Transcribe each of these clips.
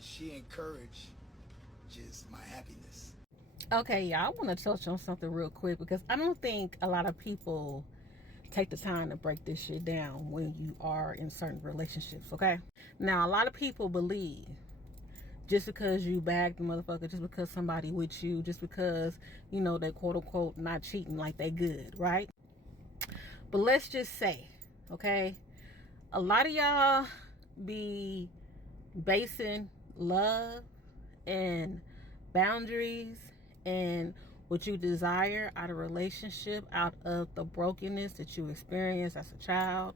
and she encourages my happiness. Okay, yeah, I want to touch on something real quick because I don't think a lot of people take the time to break this shit down when you are in certain relationships, okay? Now, a lot of people believe just because you bagged the motherfucker, just because somebody with you, just because, you know, they quote unquote not cheating, like they good, right? But let's just say, okay, a lot of y'all be basing love and boundaries and what you desire out of relationship out of the brokenness that you experienced as a child,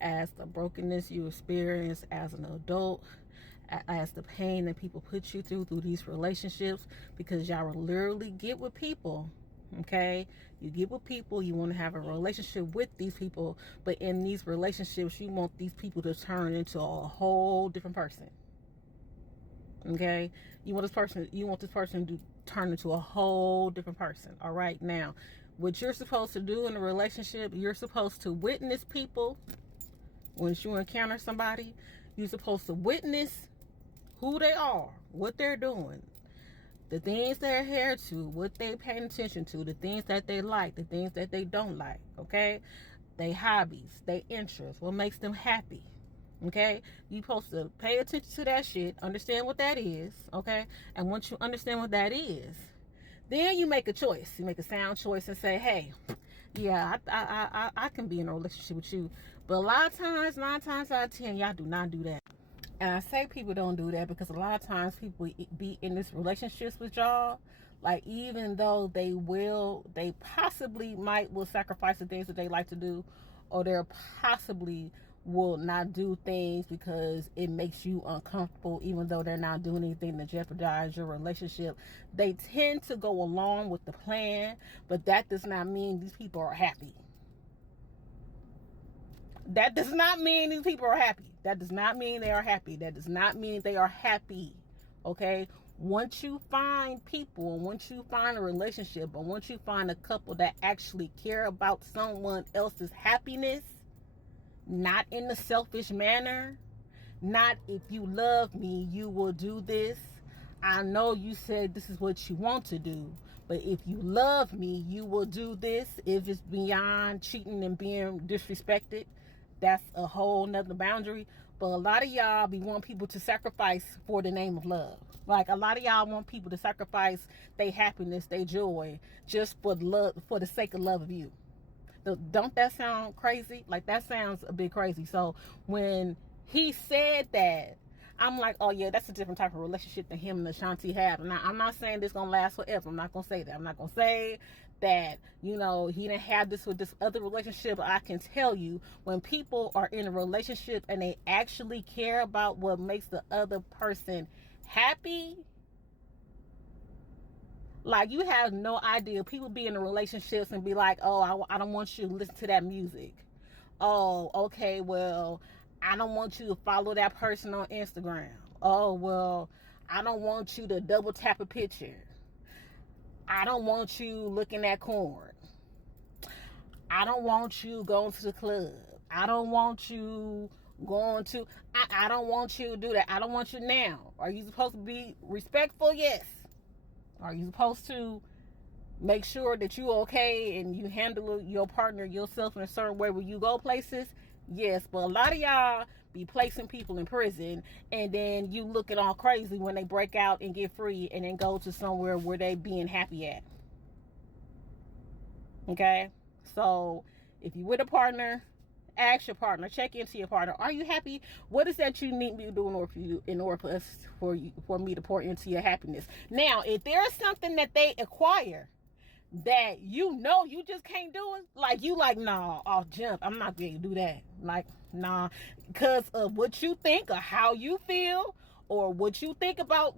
as the brokenness you experience as an adult, as the pain that people put you through these relationships, because y'all will literally get with people. Okay, you get with people, you want to have a relationship with these people, but in these relationships you want these people to turn into a whole different person. Okay, you want this person to turn into a whole different person. All right, now what you're supposed to do in a relationship, you're supposed to witness people. Once you encounter somebody, you're supposed to witness who they are, what they're doing, the things they're here to, what they paying attention to, the things that they like, the things that they don't like. Okay, they hobbies, they interests, what makes them happy. Okay, you supposed to pay attention to that shit, understand what that is. Okay, and once you understand what that is, then you make a choice. You make a sound choice and say, hey, yeah, I can be in a relationship with you. But a lot of times, 9 times out of 10, y'all do not do that. And I say people don't do that because a lot of times people be in this relationships with y'all, like, even though they possibly will sacrifice the things that they like to do, or they're possibly will not do things because it makes you uncomfortable, even though they're not doing anything to jeopardize your relationship. They tend to go along with the plan, but that does not mean these people are happy. That does not mean these people are happy. That does not mean they are happy. That does not mean they are happy. Okay? Once you find people, and once you find a relationship, and once you find a couple that actually care about someone else's happiness, not in a selfish manner, not if you love me, you will do this. I know you said this is what you want to do, but if you love me, you will do this. If it's beyond cheating and being disrespected, that's a whole nother boundary. But a lot of y'all be wanting people to sacrifice for the name of love. Like, a lot of y'all want people to sacrifice their happiness, their joy, just for love, for the sake of love of you. Don't that sound crazy? Like, that sounds a bit crazy. So when he said that, I'm like, oh yeah, that's a different type of relationship than him and Ashanti have. And I'm not saying this gonna last forever. I'm not gonna say that. I'm not gonna say that, you know, he didn't have this with this other relationship. But I can tell you, when people are in a relationship and they actually care about what makes the other person happy, like, you have no idea. People be in relationships and be like, oh, I don't want you to listen to that music. Oh, okay, well, I don't want you to follow that person on Instagram. Oh, well, I don't want you to double tap a picture. I don't want you looking at corn. I don't want you going to the club. I don't want you going to, I don't want you to do that. I don't want you now. Are you supposed to be respectful? Yes. Are you supposed to make sure that you okay and you handle your partner, yourself, in a certain way when you go places? Yes. But a lot of y'all be placing people in prison, and then you looking all crazy when they break out and get free and then go to somewhere where they being happy at. Okay? So if you with a partner, ask your partner, check into your partner. Are you happy? What is that you need me to do in order for me to pour into your happiness? Now, if there's something that they acquire that you know you just can't do it, like, you like, nah, off jump, I'm not going to do that. Like, nah, because of what you think or how you feel or what you think about,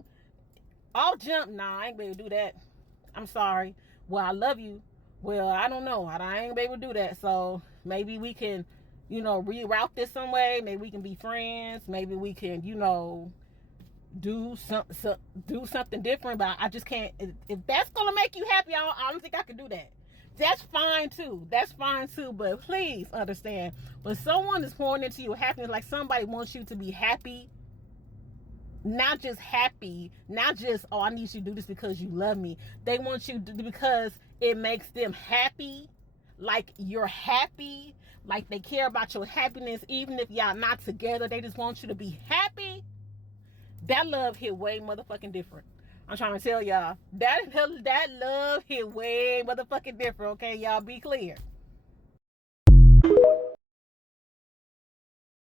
off jump, nah, I ain't going to do that. I'm sorry. Well, I love you. Well, I don't know. I ain't able to do that. So maybe we can, you know, reroute this some way. Maybe we can be friends. Maybe we can, you know, do something different. But I just can't. If that's gonna make you happy, I don't think I can do that. That's fine too. That's fine too. But please understand, when someone is pouring into your happiness, like somebody wants you to be happy, Not just happy, not just, oh, I need you to do this because you love me. They want you to, because it makes them happy, like you're happy, like they care about your happiness, even if y'all not together. They just want you to be happy. That love hit way motherfucking different. I'm trying to tell y'all, that love hit way motherfucking different, okay? Y'all be clear.